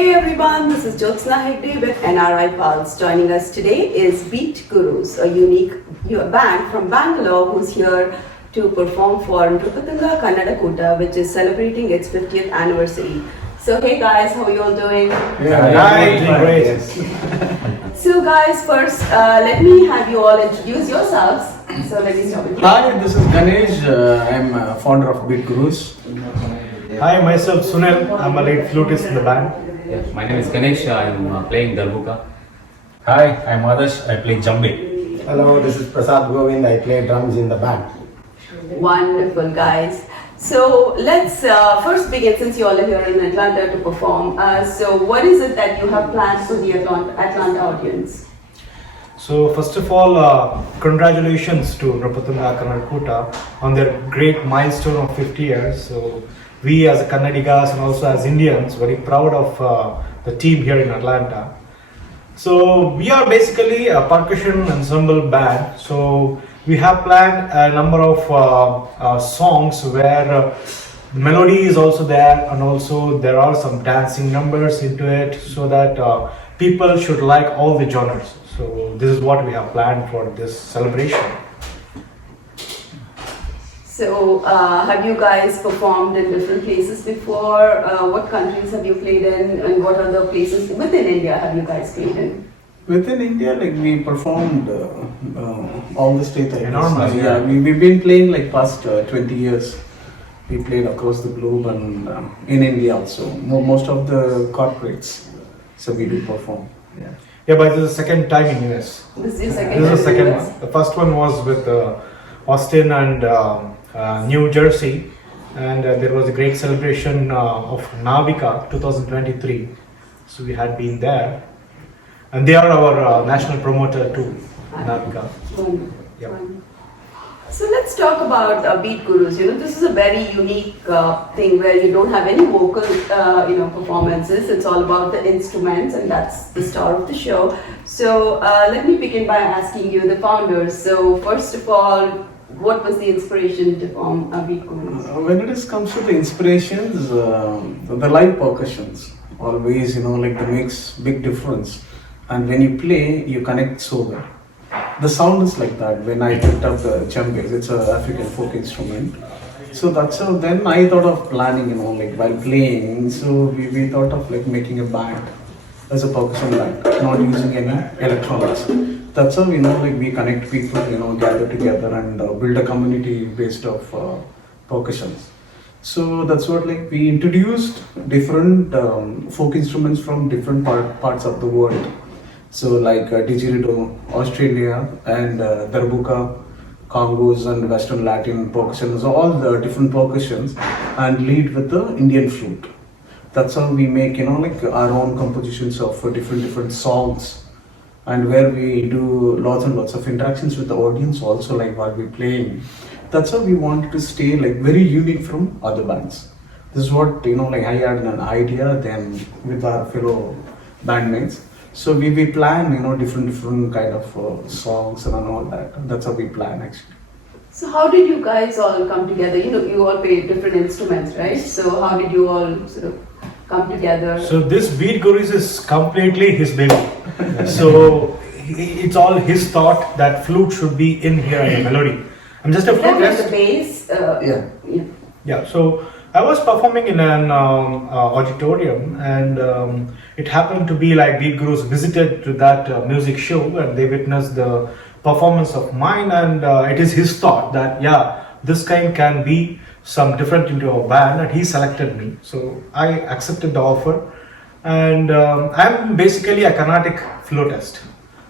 Hey everyone, this is Jyotsna Hegde with NRI Pulse. Joining us today is Beat Gurus, a unique band from Bangalore who's here to perform for Nrupathunga Kannada Koota, which is celebrating its 50th anniversary. So hey guys, how are you all doing? Yeah, hi, doing great. So guys, first let me have you all introduce yourselves. So let me start with you. Hi, this is Ganesh. I'm a founder of Beat Gurus. Hi, myself Sunil. I'm a lead flutist in the band. My name is Ganesh. I'm playing darbuka. Hi, I'm Adarsh. I play djembe. Hello, this is Prasad Govind. I play drums in the band. Wonderful guys. So let's first begin, since you all are here in Atlanta to perform. So what is it that you have planned for the Atlanta audience? So first of all, congratulations to Nrupathunga Kannada Koota on their great milestone of 50 years. So we as Kannadigas and also as Indians very proud of the team here in Atlanta. So we are basically a percussion ensemble band. So we have planned a number of songs where melody is also there, and also there are some dancing numbers into it, so that people should like all the genres. So this is what we have planned for this celebration. So have you guys performed in different places before? What countries have you played in, and what other places within India have you guys played in? Within India, like we performed all the states. Enormous, Yeah, we've been playing like past 20 years. We played across the globe and in India also. Most of the corporates, so we do perform. Yeah, but this is the second time in US. This is your second This is the time in second US? one. The first one was with Austin and New Jersey, and there was a great celebration of Navika 2023. So we had been there, and they are our national promoter too, Navika. Wonderful. Yep. Wonderful. So let's talk about Beat Gurus. This is a very unique thing where you don't have any vocal, performances. It's all about the instruments, and that's the star of the show. So let me begin by asking you, the founders. So first of all, what was the inspiration to form Beat Gurus? When it comes to the inspirations, the live percussions always, like that makes big difference. And when you play, you connect so well. The sound is like that. When I picked up the djembe, it's an African folk instrument. So that's how then I thought of planning, like while playing. So we thought of like making a band as a percussion band, not using any electronics. That's how like we connect people, gather together and build a community based of percussions. So that's what like we introduced different folk instruments from different parts of the world. So like didgeridoo, Australia, and darbuka, congos, and Western Latin percussions, all the different percussions, and lead with the Indian flute. That's how we make like our own compositions of different songs, and where we do lots and lots of interactions with the audience also, like while we're playing. That's how we wanted to stay like very unique from other bands. This is what like I had an idea then with our fellow bandmates. So we plan different kind of songs and all that. That's how we plan actually. So how did you guys all come together? You all play different instruments, right? So how did you all sort of come together? So this Beat Gurus is completely his baby. So it's all his thought that flute should be in here in the melody. I'm just a flutist. The bass. Yeah, so I was performing in an auditorium, and it happened to be like Beat Gurus visited to that music show, and they witnessed the performance of mine, and it is his thought that this kind can be some different into our band, and he selected me. So I accepted the offer, and I'm basically a Carnatic flutist.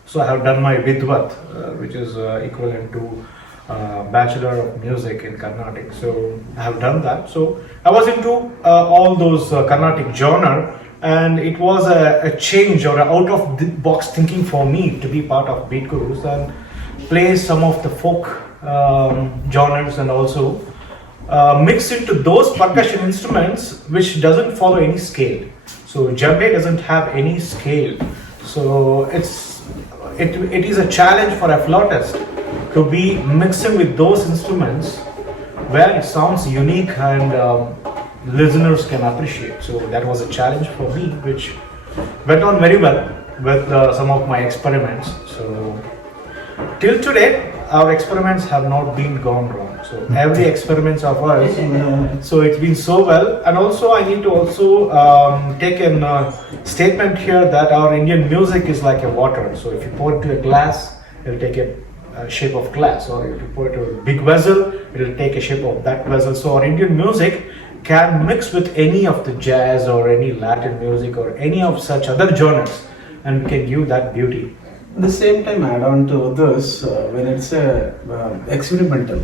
So I have done my Vidvat, which is equivalent to Bachelor of Music in Carnatic. So I have done that. So I was into all those Carnatic genre, and it was a change or out of the box thinking for me to be part of Beat Gurus and play some of the folk genres, and also mix into those percussion instruments which doesn't follow any scale. So djembe doesn't have any scale. So it is a challenge for a flautist to be mixing with those instruments where it sounds unique and listeners can appreciate. So that was a challenge for me, which went on very well with some of my experiments. So till today, our experiments have not been gone wrong. So every experiments of ours, so it's been so well. And also, I need to also take a statement here that our Indian music is like a water. So if you pour it to a glass, it'll take a shape of glass, or if you pour it to a big vessel, it'll take a shape of that vessel. So our Indian music can mix with any of the jazz or any Latin music or any of such other genres, and can give that beauty. At the same time, add on to this, when it's experimental,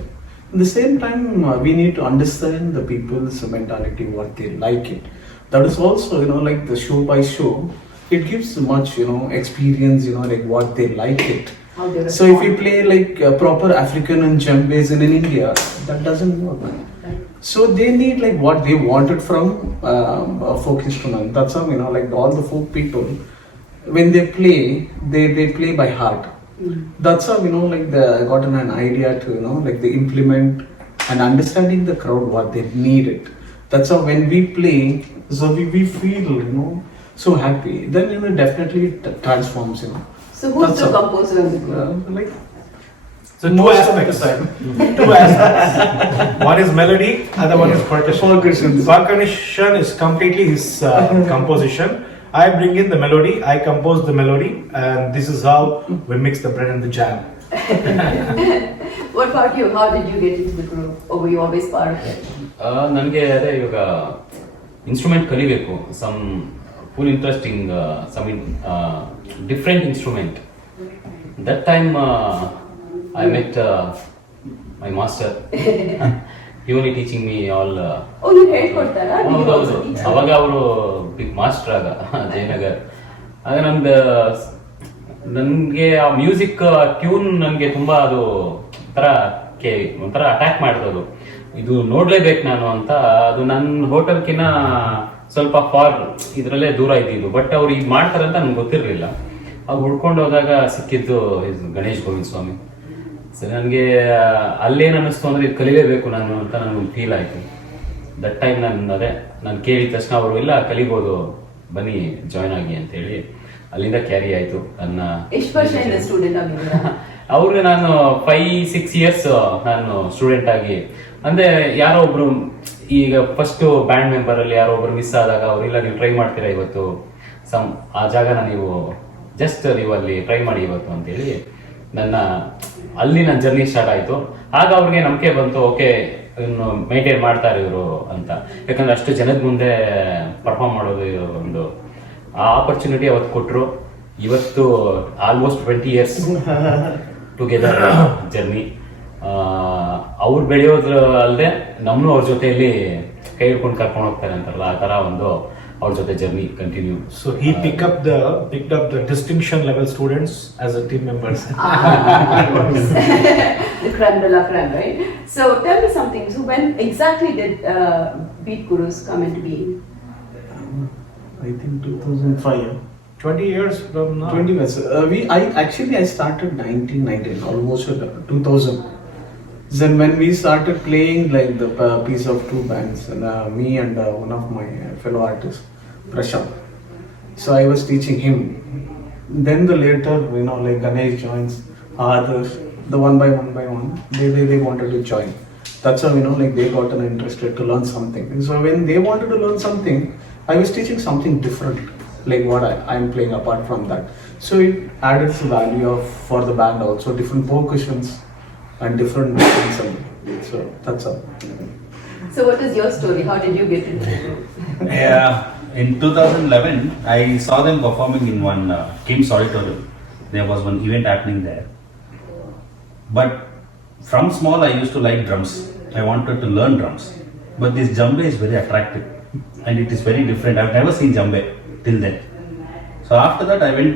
at the same time, we need to understand the people's mentality, what they like it. That is also, like the show by show, it gives much, experience, like what they like it. How they So if you respond. play like proper African and djembes in India, that doesn't work. Right. So they need like what they wanted from a folk instrument. That's how, like all the folk people, when they play by heart. That's how, like I gotten an idea to, like they implement and understanding the crowd what they needed. That's how when we play, so we feel, so happy. Then, definitely it transforms, So who's That's the all. composer of the group? Like So two most of the aspects. time. Two aspects. One is melody, other one is percussion. Percussion is completely his composition. I bring in the melody, I compose the melody, and this is how we mix the bread and the jam. What about you? How did you get into the group? Or were you always part of it? ನನಗೆ ಅದೇ ಇವಾಗ instrument ಕಲಿಬೇಕು some full interesting some different instrument that time I met my master ಇವನಿ teaching me all Oh, you ಹೇಳ್ಕೊಡ್ತಾರಾ? Did you also ಹೌದೌದು teach? ಅವಾಗ ಅವರು big master ಆಗ ಜಯನಗರ್ ಆಗ ನನಗೆ ಆ ಮ್ಯೂಸಿಕ್ ಟ್ಯೂನ್ ನನಗೆ ತುಂಬಾ ಅದು ಒಂಥರ ಅಟ್ಯಾಕ್ ಮಾಡ್ತದು ಇದು ನೋಡ್ಲೇಬೇಕು ನಾನು ಅಂತ. ಅದು ನನ್ನ ಹೋಟೆಲ್ಕಿನ ಸ್ವಲ್ಪ ಫಾರ್ ಇದರಲ್ಲೇ ದೂರ ಇದ್ದಿದ್ದು, ಬಟ್ ಅವ್ರು ಈಗ ಮಾಡ್ತಾರೆ ಅಂತ ನನ್ಗೆ ಗೊತ್ತಿರಲಿಲ್ಲ. ಅವಾಗ ಹುಡ್ಕೊಂಡು ಹೋದಾಗ ಸಿಕ್ಕಿದ್ದು ಗಣೇಶ್ ಗೋವಿಂದ ಸ್ವಾಮಿ. ಸರಿ, ನನಗೆ ಅಲ್ಲೇನು ಅನ್ನಿಸ್ತು ಅಂದ್ರೆ ಇದು ಕಲಿಲೇಬೇಕು ನಾನು ಅಂತ ನನಗೊಂದು ಫೀಲ್ ಆಯ್ತು. ದಟ್ ಟೈಮ್ ನಾನು ಕೇಳಿದ ತಕ್ಷಣ ಅವರು ಇಲ್ಲ ಕಲಿಬೋದು ಬನ್ನಿ ಜಾಯ್ನ್ ಆಗಿ ಅಂತ ಹೇಳಿ ಅಲ್ಲಿಂದ ಕ್ಯಾರಿ ಆಯ್ತು ನನ್ನ. ಎಷ್ಟು ವರ್ಷದಿಂದ ಸ್ಟೂಡೆಂಟ್ ಆಗಿದ್ದೀರಾ? ಅವ್ರಿಗೆ ನಾನು 5-6 years ನಾನು ಸ್ಟೂಡೆಂಟ್ ಆಗಿ, ಅಂದ್ರೆ ಯಾರೋ ಒಬ್ರು ಈಗ ಫಸ್ಟ್ ಬ್ಯಾಂಡ್ ಮೆಂಬರ್ ಅಲ್ಲಿ ಯಾರೋ ಒಬ್ರು ಮಿಸ್ ಆದಾಗ ಅವ್ರಿಲ್ಲ ನೀವು ಟ್ರೈ ಮಾಡ್ತೀರಾ ಇವತ್ತು ಆ ಜಾಗನ ನೀವು ಜಸ್ಟ್ ನೀವು ಅಲ್ಲಿ ಟ್ರೈ ಮಾಡಿ ಇವತ್ತು ಅಂತೇಳಿ ಅಲ್ಲಿ ನನ್ನ ಜರ್ನಿ ಸ್ಟಾರ್ಟ್ ಆಯ್ತು. ಆಗ ಅವ್ರಿಗೆ ನಂಬಿಕೆ ಬಂತು, ಓಕೆ ಇನ್ನು ಮೈಂಟೈನ್ ಮಾಡ್ತಾರೆ ಇವರು ಅಂತ. ಯಾಕಂದ್ರೆ ಅಷ್ಟು ಜನದ ಮುಂದೆ ಪರ್ಫಾರ್ಮ್ ಮಾಡೋದು ಒಂದು ಆ ಆಪರ್ಚುನಿಟಿ ಅವತ್ತು ಕೊಟ್ಟರು. ಇವತ್ತು ಆಲ್ಮೋಸ್ಟ್ 20 years ಟುಗೆದರ್ ಜರ್ನಿ. ಅವ್ರು ಬೆಳೆಯೋದ್ರ ಅಲ್ಲದೆ ನಮ್ಮನ್ನು ಅವ್ರ ಜೊತೆಯಲ್ಲಿ ಕೈ ಹಿಡ್ಕೊಂಡು ಕರ್ಕೊಂಡು ಹೋಗ್ತಾರೆ ಅಂತಾರಲ್ಲ, ಆ ತರ ಒಂದು ಅವ್ರ ಜೊತೆ journey continue. So he picked up the distinction level students as a team members. The crème de la crème, right? So tell me something. So when exactly did Beat Gurus come into being? I think 2005. 20 years from now. 20 years. I started 1990, almost 2000. Then when we started playing like the piece of two bands, and me and one of my fellow artists, Prashant. So I was teaching him. Then the later, like Ganesh joins, others, the one by one, they wanted to join. That's how, like they got interested to learn something. And so when they wanted to learn something, I was teaching something different, like what I'm playing apart from that. So it added the value for the band also, different percussions and different things. So that's all. So what is your story? How did you get into the group? Yeah, in 2011, I saw them performing in one King's Auditorium. There was one event happening there. But from small, I used to like drums. I wanted to learn drums. But this djembe is very attractive and it is very different. I've never seen djembe till then. So after that, I went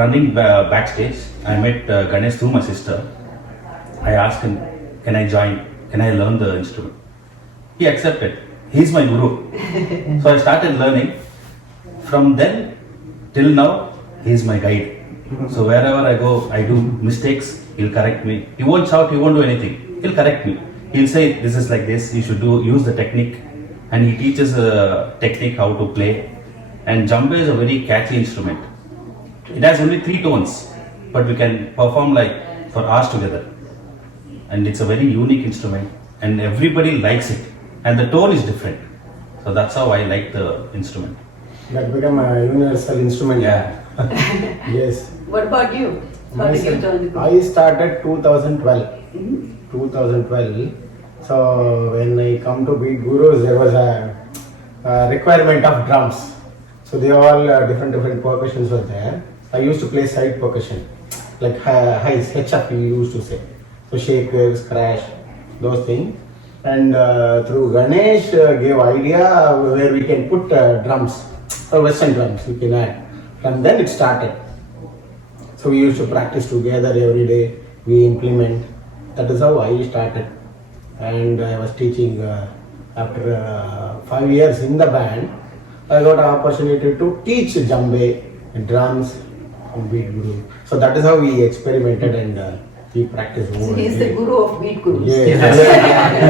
running backstage. I met Ganesh through my sister. I asked him, can I join? Can I learn the instrument? He accepted. He's my guru. So I started learning. From then till now, he's my guide. So wherever I go, I do mistakes, he'll correct me. He won't shout, he won't do anything. He'll correct me. He'll say, this is like this, you should use the technique. and he teaches a technique how to play. And djembe is a very catchy instrument. It has only 3 tones, but we can perform like for hours together. And it's a very unique instrument, and everybody likes it, and the tone is different. So that's how I like the instrument. That become a universal instrument. Yeah. Yes. What about you? How did you join the group? I started 2012. Mhm. 2012. So when I come to Beat Gurus, there was a requirement of drums. So they all different percussions were there. I used to play side percussion, like highs, HF we used to say. So shakers, crash, those things. And through Ganesh gave idea where we can put drums, or western drums we can add. From then it started. So we used to practice together every day. We implement. That is how I started. And I was teaching after 5 years in the band. I got an opportunity to teach djembe, drums, and Beat Guru. So that is how we experimented and we practiced So more. he is the guru of beat gurus. Yes.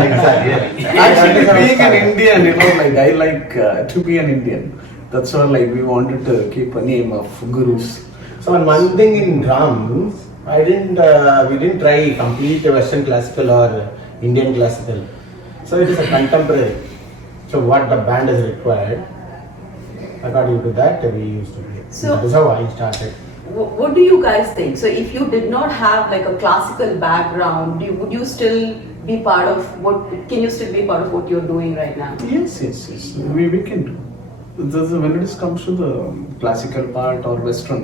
Exactly. Actually, being an Indian, like I like to be an Indian. That's why like we wanted to keep a name of gurus. So one thing in drums, we didn't try complete Western classical or Indian classical. So it is a contemporary. So what the band is required, according to that we used to play. So- that is how I started. What do you guys think? So if you did not have like a classical background, would you still be part of what? Can you still be part of what you're doing right now? Yes. We can do. When it comes to the classical part or Western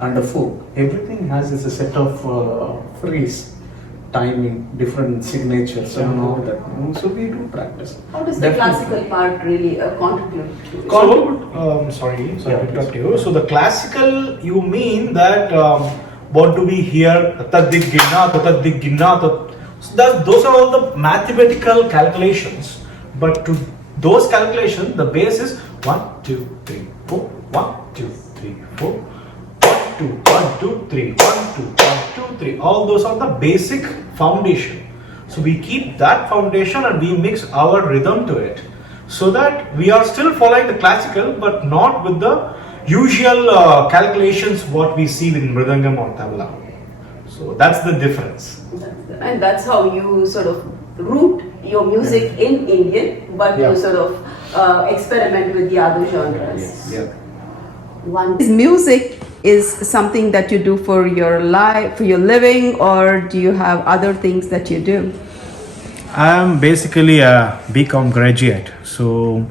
and the folk, everything has a set of phrase, timing, different signatures and all that. So we do practice. How does the Definitely. classical part really contribute to it? Sorry Yeah, to interrupt you. So the classical, you mean that what do we hear? Taddigginna, taddigginna. So those are all the mathematical calculations. But to those calculations, the base is 1, 2, 3, 4, 1, 2, 3, 4. 1, 2, 3, 1, 2, 1, 2, 3. All those are the basic foundation. So we keep that foundation and we mix our rhythm to it, so that we are still following the classical, but not with the usual calculations what we see in mridangam or tabla. So that's the difference. And that's how you sort of root your music in Indian, but Yeah. you sort of experiment with the other genres. Yeah. Is music is something that you do for your life, for your living, or do you have other things that you do? I am basically a BCom graduate, so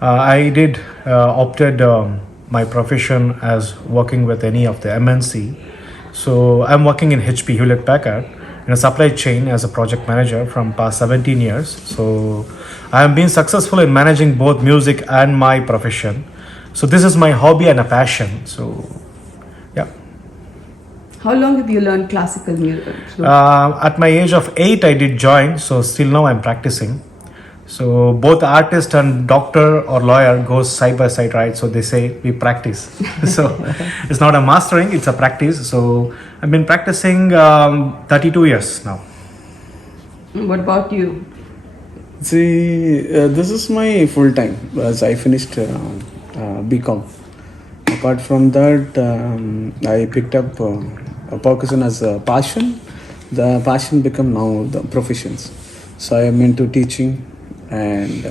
I did opted my profession as working with any of the MNC. So I'm working in HP Hewlett Packard in a supply chain as a project manager from past 17 years. So I have been successful in managing both music and my profession. So this is my hobby and a passion. So yeah. How long have you learned classical music? At my age of 8, I did join, so still now I'm practicing. So both artist and doctor or lawyer goes side by side, right? So they say we practice. So it's not a mastering, it's a practice. So I've been practicing 32 years now. What about you? See, this is my full time as I finished BCom. Apart from that, I picked up percussion as a passion. The passion become now the professions. So I am into teaching and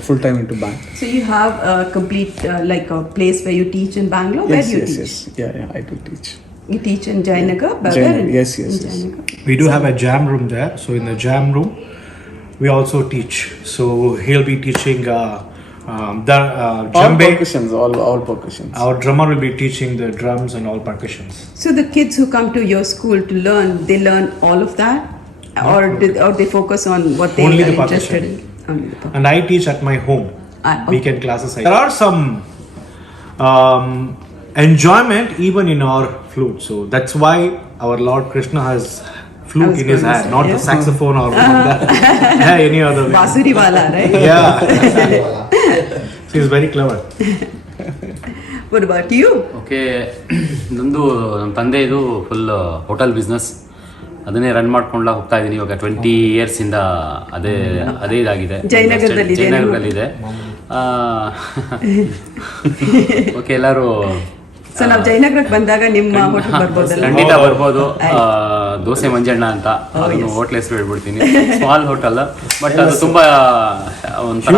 full time into band. So you have a complete like a place where you teach in Bangalore. Where do you teach? Yeah, I do teach. You teach in Jainagar, Jainagar, yes. Jainagar. We do have a jam room there. So in the jam room, we also teach. So he'll be teaching All djembe. percussions, all percussions. Our drummer will be teaching the drums and all percussions. So the kids who come to your school to learn, they learn all of that, or they focus on what they Only are the interested percussion. in. Only the percussion. And I teach at my home. Okay. Weekend classes. There are some enjoyment even in our flute. So that's why our Lord Krishna has flute in his hand, not the saxophone or any other way. Basuri wala, right? Yeah. So he's very clever. What about you? Okay ನಂದು ನಮ್ಮ ತಂದೆದು full hotel business ಅದನ್ನೇ run ಮಾಡ್ಕೊಂಡ ಹೋಗ್ತಾ ಇದ್ದೀನಿ ಇವಾಗ 20 years ಇಂದ ಅದೇ ಇದಾಗಿದೆ. ಜಯನಗರದಲ್ಲಿದೆ. ಓಕೆ, ಎಲ್ಲರೂ ಸೊ ನಾವು ಜಯನಗರಕ್ಕೆ ಬಂದಾಗ ನಿಮ್ಮ ಹೋಟೆಲ್ ಬರ್ಬೋದಲ್ಲ? ಖಂಡಿತ ಬರ್ಬೋದು. ದೋಸೆ ಮಂಜಣ್ಣ ಅಂತ, ಅದನ್ನು ಹೋಟ್ಲ್ ಹೆಸರು ಹೇಳ್ಬಿಡ್ತೀನಿ. ಸ್ಮಾಲ್ ಹೋಟೆಲ್, ಬಟ್ ಅದು ತುಂಬಾ ಒಂಥರ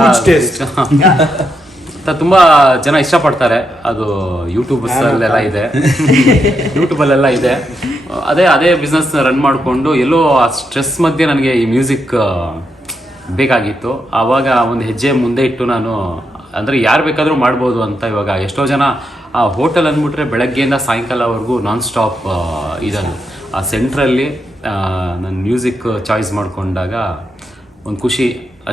ತುಂಬಾ ಜನ ಇಷ್ಟಪಡ್ತಾರೆ. ಅದು ಯೂಟ್ಯೂಬಲ್ಲೆಲ್ಲ ಇದೆ. ಅದೇ ಬಿಸ್ನೆಸ್ ರನ್ ಮಾಡಿಕೊಂಡು ಎಲ್ಲೋ ಆ ಸ್ಟ್ರೆಸ್ ಮಧ್ಯೆ ನನಗೆ ಈ ಮ್ಯೂಸಿಕ್ ಬೇಕಾಗಿತ್ತು. ಆವಾಗ ಒಂದು ಹೆಜ್ಜೆ ಮುಂದೆ ಇಟ್ಟು ನಾನು ಅಂದರೆ ಯಾರು ಬೇಕಾದರೂ ಮಾಡ್ಬೋದು ಅಂತ. ಇವಾಗ ಎಷ್ಟೋ ಜನ ಆ ಹೋಟೆಲ್ ಅಂದ್ಬಿಟ್ರೆ ಬೆಳಗ್ಗೆಯಿಂದ ಸಾಯಂಕಾಲವರೆಗೂ ನಾನ್ ಸ್ಟಾಪ್ ಇದನ್ನು ಆ ಸೆಂಟ್ರಲ್ಲಿ ನಾನು ಮ್ಯೂಸಿಕ್ ಚಾಯ್ಸ್ ಮಾಡಿಕೊಂಡಾಗ ಒಂದು ಖುಷಿ. ಆ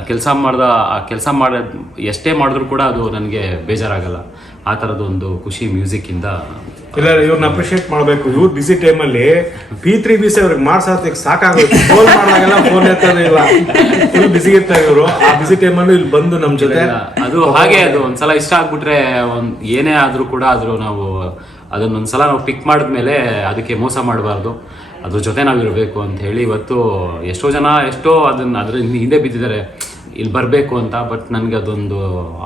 ಕೆಲಸ ಮಾಡೋದು ಎಷ್ಟೇ ಮಾಡಿದ್ರು ಕೂಡ ಅದು ನನಗೆ ಬೇಜಾರಾಗಲ್ಲ. ಆ ಥರದ್ದು ಒಂದು ಖುಷಿ ಮ್ಯೂಸಿಕ್ಕಿಂದ. ಇಲ್ಲ, ಇವ್ರನ್ನ ಅಪ್ರಿಷಿಯೇಟ್ ಮಾಡಬೇಕು. ಇವ್ರು ಬಿಸಿ ಟೈಮಲ್ಲಿ P3BC ಅವ್ರಿಗೆ ಮಾಡ್ಸೋದಕ್ಕೆ ಸಾಕಾಗುತ್ತೆ. ಫೋನ್ ಮಾಡಿದಾಗೆಲ್ಲ ಫೋನ್ ಎತ್ತೋದೇ ಇಲ್ಲ, ಫುಲ್ ಬಿಸಿ ಇರ್ತಾರೆ ಇವರು. ಆ ಬಿಸಿ ಟೈಮಲ್ಲೂ ಇಲ್ಲಿ ಬಂದು ನಮ್ಮ ಜೊತೆ ಅದು ಹಾಗೆ. ಅದು ಒಂದ್ಸಲ ಇಷ್ಟ ಆಗ್ಬಿಟ್ರೆ ಏನೇ ಆದರೂ ಕೂಡ ನಾವು ಅದನ್ನೊಂದ್ಸಲ ನಾವು ಪಿಕ್ ಮಾಡಿದ್ಮೇಲೆ ಅದಕ್ಕೆ ಮೋಸ ಮಾಡಬಾರ್ದು, ಅದ್ರ ಜೊತೆ ನಾವಿರಬೇಕು ಅಂತ ಹೇಳಿ ಇವತ್ತು ಎಷ್ಟೋ ಜನ ಅದರ ಹಿಂದೆ ಬಿದ್ದಿದ್ದಾರೆ ಇಲ್ಲಿ ಬರಬೇಕು ಅಂತ. ಬಟ್ ನನಗೆ ಅದೊಂದು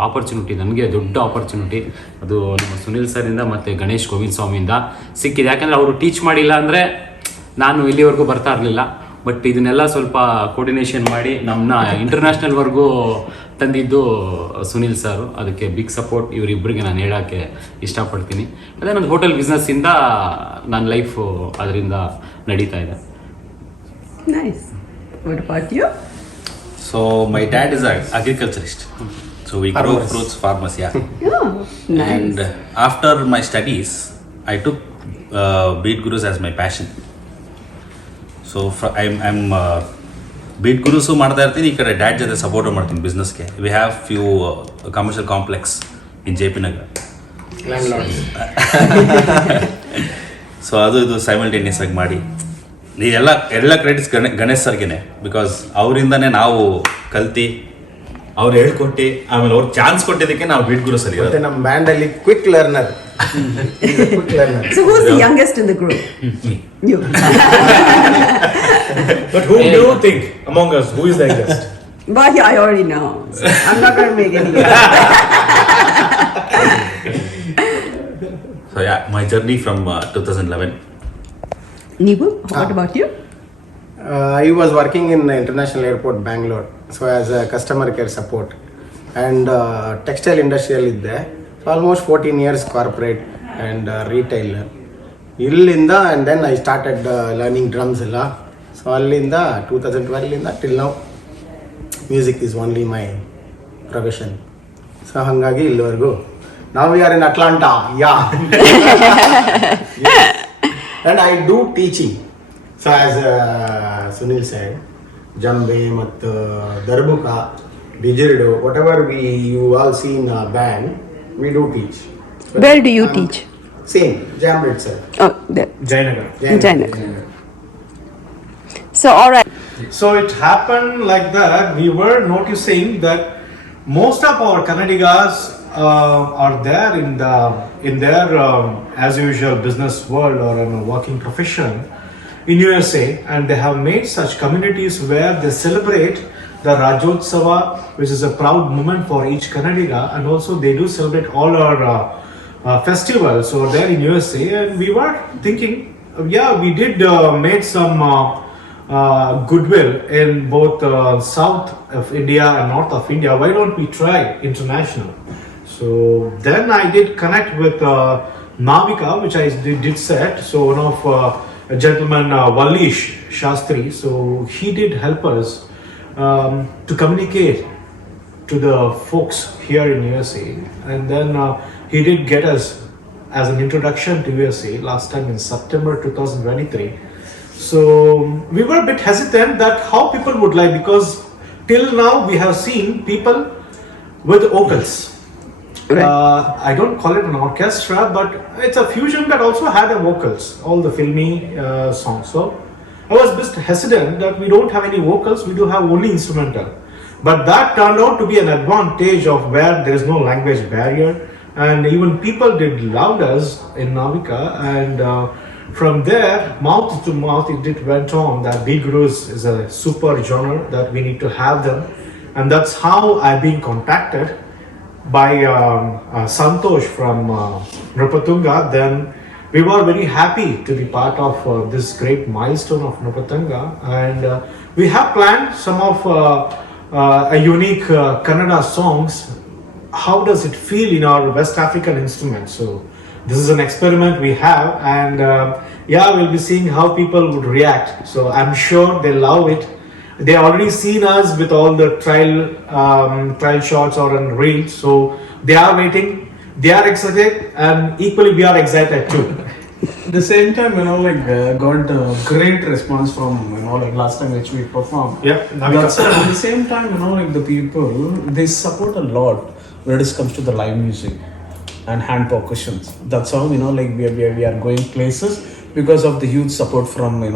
ಆಪರ್ಚುನಿಟಿ, ನನಗೆ ದೊಡ್ಡ ಆಪರ್ಚುನಿಟಿ ಅದು ನಮ್ಮ ಸುನಿಲ್ ಸರಿಂದ ಮತ್ತು ಗಣೇಶ್ ಗೋವಿಂದ ಸ್ವಾಮಿಯಿಂದ ಸಿಕ್ಕಿದೆ. ಯಾಕಂದರೆ ಅವರು ಟೀಚ್ ಮಾಡಿಲ್ಲ ಅಂದರೆ ನಾನು ಇಲ್ಲಿವರೆಗೂ ಬರ್ತಾ ಇರಲಿಲ್ಲ. ಬಟ್ ಇದನ್ನೆಲ್ಲ ಸ್ವಲ್ಪ ಕೋರ್ಡಿನೇಷನ್ ಮಾಡಿ ನಮ್ಮನ್ನ ಇಂಟರ್ನ್ಯಾಷನಲ್ವರೆಗೂ ತಂದಿದ್ದು ಸುನಿಲ್ ಸರ್. ಅದಕ್ಕೆ ಬಿಗ್ ಸಪೋರ್ಟ್ ಇವರಿಬ್ಬರಿಗೆ ನಾನು ಹೇಳೋಕ್ಕೆ ಇಷ್ಟಪಡ್ತೀನಿ. ಅದೇ ನನ್ನ ಹೋಟೆಲ್ ಬಿಸ್ನೆಸ್ಸಿಂದ ನನ್ನ ಲೈಫು ಅದರಿಂದ ನಡೀತಾ ಇದೆ. Nice. What about you? So my dad is an agriculturist. So we grow fruits, farmers, yeah. Nice. And after my studies, I took Beat Gurus as my passion. So I'm Beat Gurus ಮಾಡ್ತಾ ಇರ್ತೀನಿ, ಈ ಕಡೆ dad ಜೊತೆ support ಮಾಡ್ತೀನಿ ಬಿಸ್ನೆಸ್ಗೆ. We have few commercial complex in JP Nagar. So ಇದು simultaneous ಆಗಿ ಮಾಡಿ ಎಲ್ಲ ಕ್ರೆಡಿಟ್ಸ್ ಗಣೇಶ್ ಸರ್ಗೆನೆ. ಬಿಕಾಸ್ ಅವರಿಂದನೇ ನಾವು ಕಲ್ತಿ, ಅವ್ರು ಹೇಳ್ಕೊಟ್ಟು, ಆಮೇಲೆ ಅವ್ರು ಚಾನ್ಸ್ ಕೊಟ್ಟಿದ್ದಕ್ಕೆ ನಾವು ಬೀಟ್ ಗುರು ಸರಿ. ಮತ್ತೆ ನಮ್ಮ ಬ್ಯಾಂಡ್ ಅಲ್ಲಿ quick learner. So who's the youngest in the group? You. But who do you think among us, who is the youngest? But I already know. So I'm not going to make any guess. So yeah, my journey from 2011. Nibu, what about you? I was working in International Airport, Bengaluru. So as a customer care support and textile industrial idde. So almost 14 years corporate and retailer. Illinda and then I started learning drums ella. So allinda 2012 linda till now music is only my profession. So hangagi illvargu. Now we are in Atlanta. Yeah. Yes. And I do teaching. So as Sunil said, Jambe, Darbuka, Bijirdo, whatever you all see in a band, we do teach. So Where do you teach? Same, Jambe itself. Oh, there. Jayanagar. Jayanagar. So all right. So it happened like that. We were noticing that most of our Kannadigas are there in their as usual business world or in a working profession in USA, and they have made such communities where they celebrate the Rajotsava, which is a proud moment for each Kannadiga, and also they do celebrate all our festivals over there in USA. And we were thinking, we did made some goodwill in both south of India and north of India. Why don't we try international? So then I did connect with Navika, which I did set. So one of a gentleman, Valish Shastri, so he did help us to communicate to the folks here in USA. And then he did get us as an introduction to USA last time in September 2023. So we were a bit hesitant that how people would like, because till now we have seen people with vocals. I don't call it an orchestra, but it's a fusion that also had a vocals, all the filmy songs. So I was a bit hesitant that we don't have any vocals, we do have only instrumental. But that turned out to be an advantage of where there is no language barrier, and even people did love us in Navika, and from there, mouth to mouth, it went on that beat gurus is a super genre that we need to have them, and that's how I've been contacted by Santosh from Nrupathunga. Then we were very happy to be part of this great milestone of Nrupathunga, and we have planned some of a unique Kannada songs. How does it feel in our West African instruments? So this is an experiment we have, and yeah, we'll be seeing how people would react. So I'm sure they love it. They already seen us with all the trial shots or on reels, so they are waiting. They are excited, and equally we are excited too. At the same time, got great response from, last time which we performed. Yep. That's at the same time, the people, they support a lot when it comes to the live music and hand percussions. That's how, we are going places because of the huge support from, a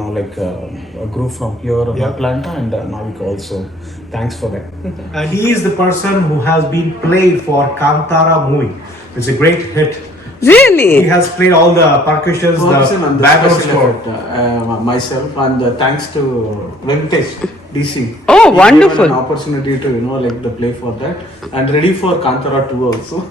group from here in Yeah. Atlanta and Navik also. Thanks for that. And he is the person who has been played for Kantara movie. It's a great hit. He Really? has played all the percussions, Person the and the background special score. effect, myself, and thanks to Venkatesh DC. Oh, He wonderful. gave an opportunity to to play for that and ready for Kantara 2 also.